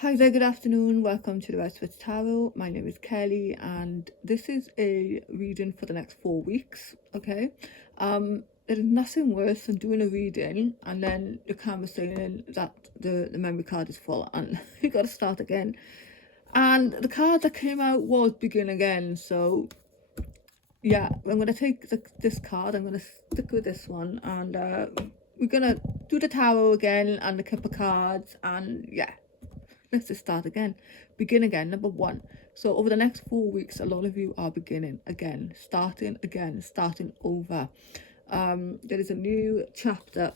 Hi there, good afternoon. Welcome to the West West Tarot. My name is Kelly, and this is a reading for the next 4 weeks. Okay, there's nothing worse than doing a reading and then the camera saying that the memory card is full and you got to start again. And the card that came out was begin again. So yeah, I'm gonna take this card. I'm gonna stick with this one, and we're gonna do the tarot again and the cup of cards, and yeah. Let's just start again. Begin again, number 1. So over the next 4 weeks, a lot of you are beginning again, starting over. There is a new chapter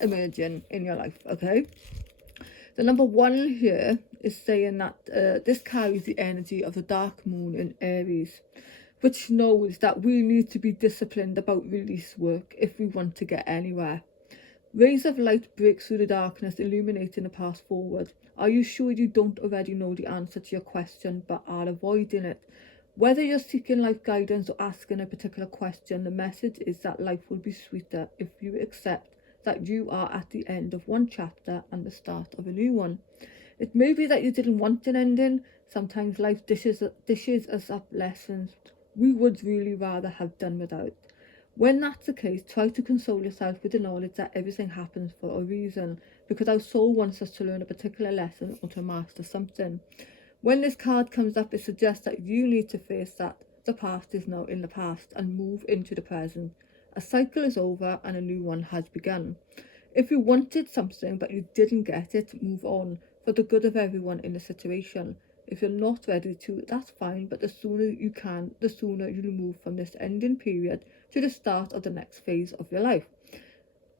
emerging in your life, okay? The number 1 here is saying that this carries the energy of the dark moon in Aries, which knows that we need to be disciplined about release work if we want to get anywhere. Rays of light break through the darkness, illuminating the path forward. Are you sure you don't already know the answer to your question but are avoiding it? Whether you're seeking life guidance or asking a particular question, the message is that life will be sweeter if you accept that you are at the end of one chapter and the start of a new one. It may be that you didn't want an ending. Sometimes life dishes us up lessons we would really rather have done without. When that's the case, try to console yourself with the knowledge that everything happens for a reason, because our soul wants us to learn a particular lesson or to master something. When this card comes up, it suggests that you need to face that the past is now in the past and move into the present. A cycle is over and a new one has begun. If you wanted something but you didn't get it, move on for the good of everyone in the situation. If you're not ready to, that's fine, but the sooner you can, the sooner you'll move from this ending period to the start of the next phase of your life.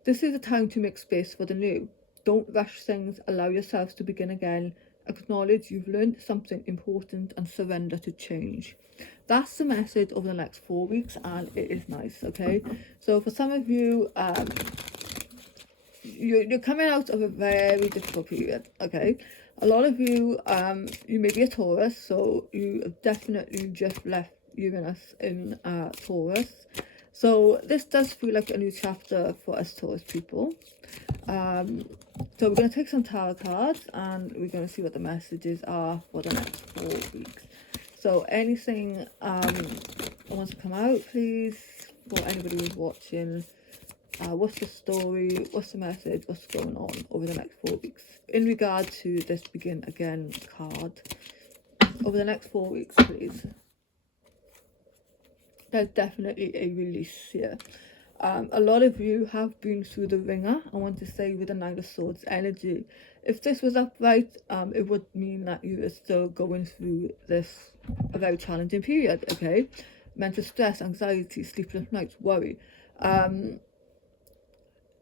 This is a time to make space for the new. Don't rush things, allow yourselves to begin again, acknowledge you've learned something important and surrender to change. That's the message over the next 4 weeks, and it is nice, okay? So for some of you, you're coming out of a very difficult period, okay? A lot of you, you may be a Taurus, so you have definitely just left Uranus in Taurus. So this does feel like a new chapter for us Taurus people. So we're going to take some tarot cards and we're going to see what the messages are for the next 4 weeks. So anything wants to come out, please, for anybody who's watching. What's the story, what's the message, what's going on over the next 4 weeks in regard to this begin again card over the next 4 weeks, please. There's definitely a release here. A lot of you have been through the ringer. I want to say with the Knight of Swords energy, if this was upright, it would mean that you are still going through this a very challenging period, okay? Mental stress, anxiety, sleepless nights, worry.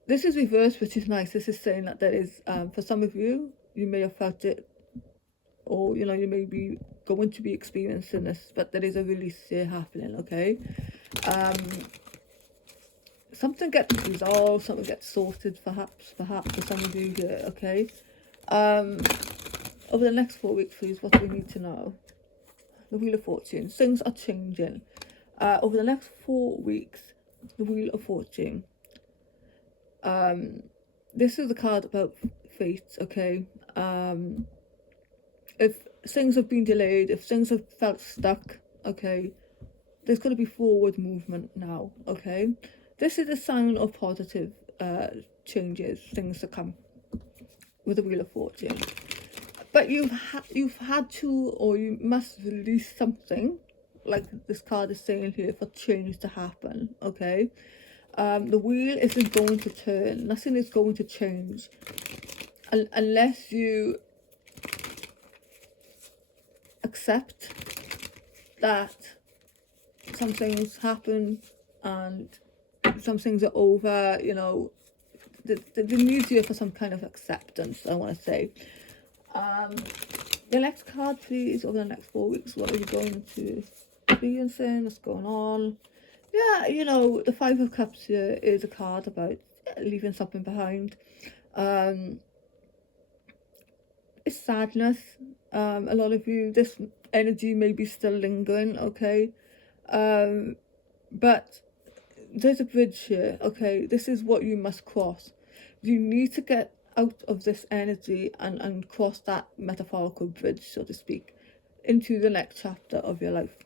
This is reversed, which is nice. This is saying that there is, for some of you, you may have felt it, or you may be going to be experiencing this, but there is a release here happening, okay? Something gets resolved, something gets sorted, perhaps for some of you here, okay? Over the next 4 weeks, please, what do we need to know? The Wheel of Fortune. Things are changing. Over the next 4 weeks, the Wheel of Fortune. This is a card about fate, okay? If things have been delayed, if things have felt stuck, okay, there's going to be forward movement now, okay? This is a sign of positive changes, things to come with the Wheel of Fortune. But you've had to, or you must release something, like this card is saying here, for change to happen, okay? The wheel isn't going to turn, nothing is going to change unless you accept that some things happen and some things are over, the need here for some kind of acceptance, I want to say. The next card, please, over the next 4 weeks. What are you going to experiencing? What's going on? Yeah, the Five of Cups here is a card about leaving something behind. It's sadness. A lot of you, this energy may be still lingering, okay? But there's a bridge here, okay? This is what you must cross. You need to get out of this energy and cross that metaphorical bridge, so to speak, into the next chapter of your life.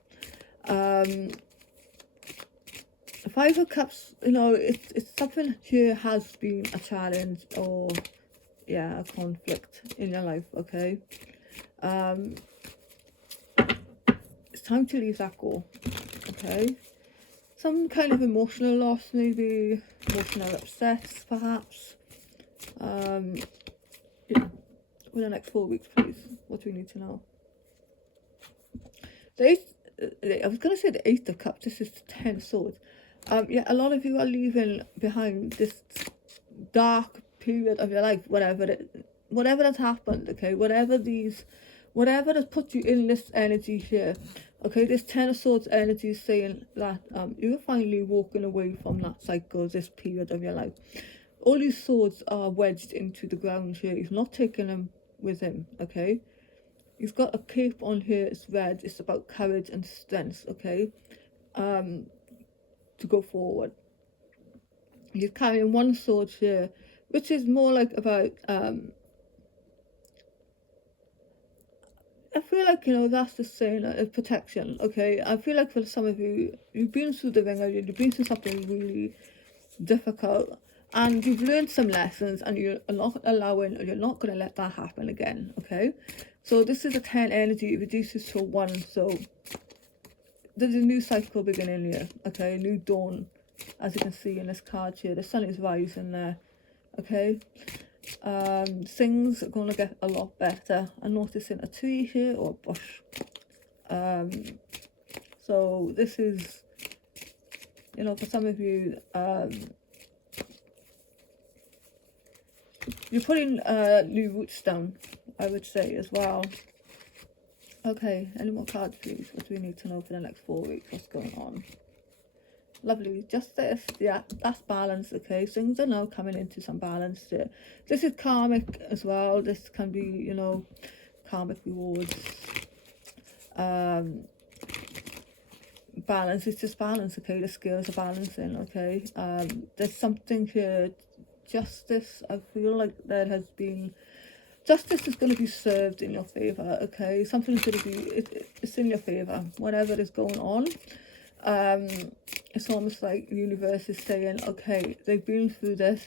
Five of Cups, you know, it's something here has been a challenge or, yeah, a conflict in your life, okay? It's time to leave that go, okay? Some kind of emotional loss, maybe emotional upset, perhaps. Yeah. For the next 4 weeks, please. What do we need to know? The eighth, I was going to say the Eight of Cups. This is the 10 of Swords. Yeah, a lot of you are leaving behind this dark period of your life, whatever has happened, okay, whatever has put you in this energy here, okay. This 10 of Swords energy is saying that you're finally walking away from that cycle, this period of your life. All these swords are wedged into the ground here. He's not taking them with him, okay. He's got a cape on here, it's red, it's about courage and strength, okay, to go forward. He's carrying one sword here, which is more like about, I feel like, you know, that's the saying, protection, okay. I feel like for some of you, you've been through the ringer, you've been through something really difficult, and you've learned some lessons, and you're not going to let that happen again, okay. So this is a 10 energy, it reduces to 1, so there's a new cycle beginning here, okay, a new dawn, as you can see in this card here. The sun is rising there, okay. Things are going to get a lot better. I'm noticing a tree here, or a bush. So this is, you know, for some of you, you're putting new roots down, I would say, as well. Okay, any more cards, please? What do we need to know for the next 4 weeks? What's going on? Lovely, justice, yeah, that's balance, okay. Things are now coming into some balance here. This is karmic as well. This can be, you know, karmic rewards. Balance, it's just balance, okay. The scales are balancing, okay. There's something here, justice, I feel like there has been, justice is going to be served in your favor, okay. Something's going to be, it's in your favor, whatever is going on. It's almost like the universe is saying, okay, they've been through this,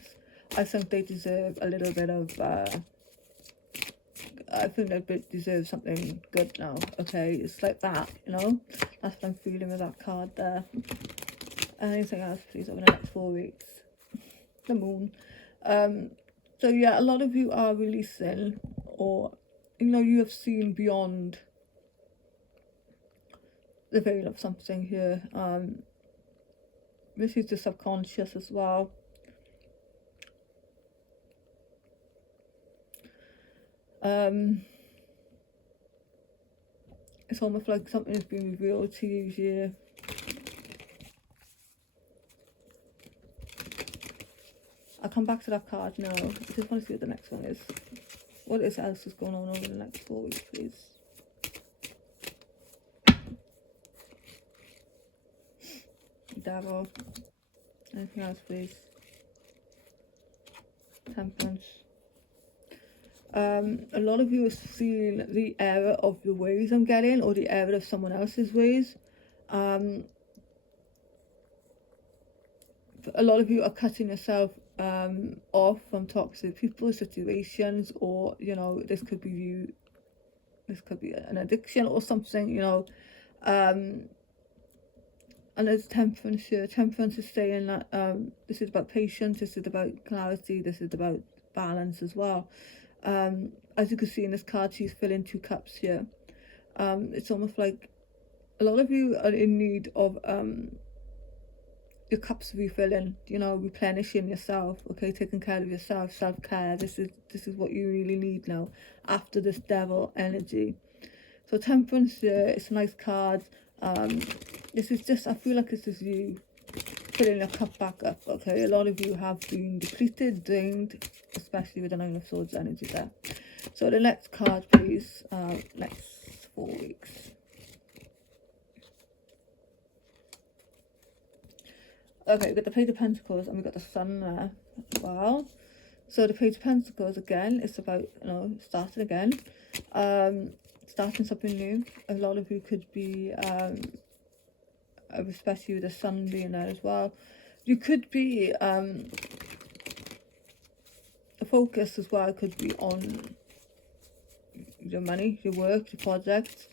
I think they deserve a little bit of, I think they deserve something good now, okay. It's like that, you know, that's what I'm feeling with that card there. Anything else, please, over the next 4 weeks? The moon. So yeah, a lot of you are releasing, or, you know, you have seen beyond the veil of something here. This is the subconscious as well. It's almost like something has been revealed to you here. I'll come back to that card now. I just want to see what the next one is. What else is going on over the next 4 weeks, please? Devil. Anything else, please? Temperance. A lot of you are seeing the error of the ways I'm getting, or the error of someone else's ways. A lot of you are cutting yourself off from toxic people, situations, or, you know, this could be an addiction or something, you know. And there's temperance here. Temperance is saying that this is about patience, this is about clarity, this is about balance as well. As you can see in this card, she's filling 2 cups here. It's almost like a lot of you are in need of your cups refilling, you know, replenishing yourself, okay, taking care of yourself, self-care. This is what you really need now after this devil energy. So temperance here, it's a nice card. This is just, I feel like this is you filling your cup back up, okay. A lot of you have been depleted, drained, especially with the 9 of Swords energy there. So the next card, please. Next 4 weeks. Okay, we've got the Page of Pentacles and we've got the Sun there as well. So the Page of Pentacles, again, it's about, you know, starting again, starting something new. A lot of you could be, especially with the sun being there as well, you could be, the focus as well could be on your money, your work, your projects.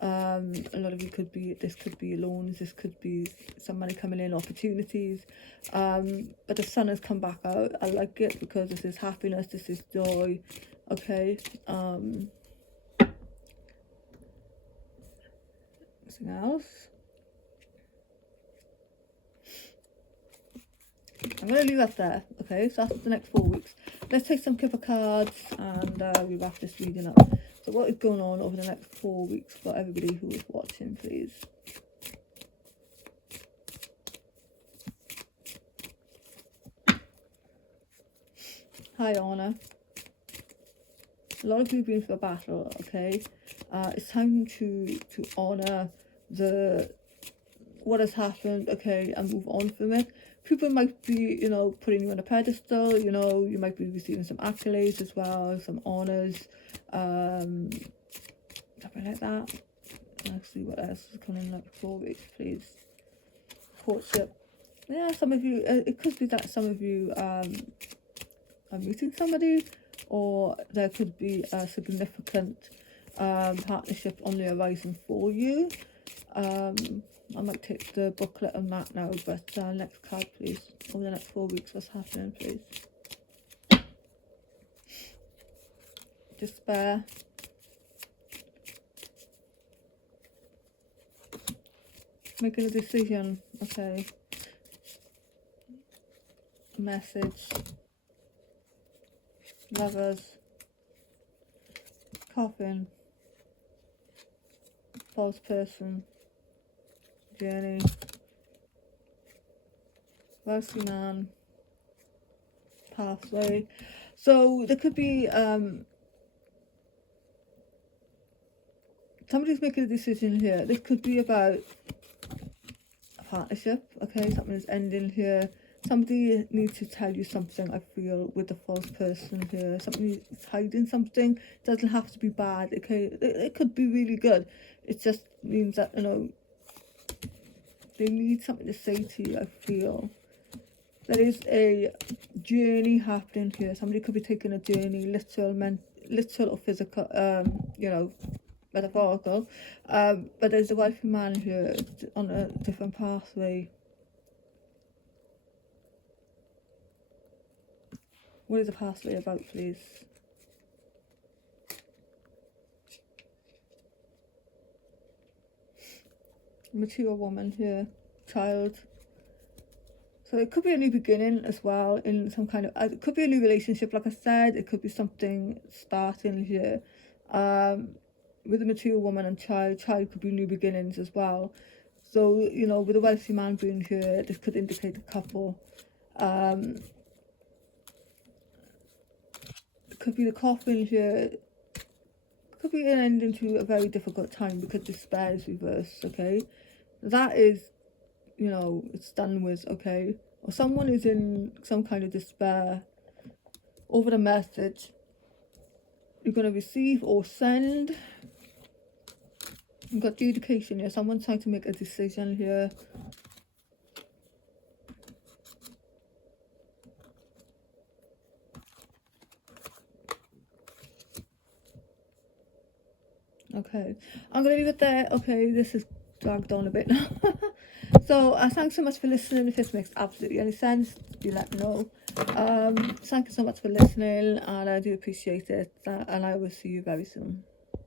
A lot of you could be, this could be loans, this could be some money coming in, opportunities, but the sun has come back out. I like it because this is happiness, this is joy. Okay, anything else? I'm going to leave that there. Okay, so that's the next 4 weeks. Let's take some Kipper cards and we wrap this reading up. So what is going on over the next 4 weeks for everybody who is watching, please? High Honor. A lot of you have been through a battle, okay? It's time to honor what has happened, okay, and move on from it. People might be, you know, putting you on a pedestal, you know, you might be receiving some accolades as well, some honors, something like that. Let's see what else is coming in like 4 weeks, please. Courtship. Yeah, some of you, it could be that some of you are meeting somebody, or there could be a significant partnership on the horizon for you. I might take the booklet on that now, but next card, please. Over the next 4 weeks, what's happening, please? Despair. Making a decision, okay. Message. Lovers. Coffin. False person. Journey. Wealthy man. Pathway. So there could be somebody's making a decision here. This could be about a partnership, okay? Something is ending here. Somebody needs to tell you something, I feel, with the false person here. Somebody is hiding something. It doesn't have to be bad, okay? It could be really good. It just means that, you know, they need something to say to you, I feel. There is a journey happening here. Somebody could be taking a journey, literal or physical, you know, metaphorical. But there's a wife and man here on a different pathway. What is the pathway about, please? Mature woman here, child. So it could be a new beginning as well, in some kind of, it could be a new relationship, like I said. It could be something starting here. With a mature woman and child could be new beginnings as well. So, you know, with a wealthy man being here, this could indicate a couple. It could be the coffin here. It could be an ending to a very difficult time because despair is reversed, okay? That is, you know, it's done with, okay? Or someone is in some kind of despair over the message you're going to receive or send. You've got adjudication here. Someone's trying to make a decision here. Okay, I'm going to leave it there. Okay, this is dragged on a bit now. So thanks so much for listening. If this makes absolutely any sense, do let me know. Thank you so much for listening, and I do appreciate it, and I will see you very soon.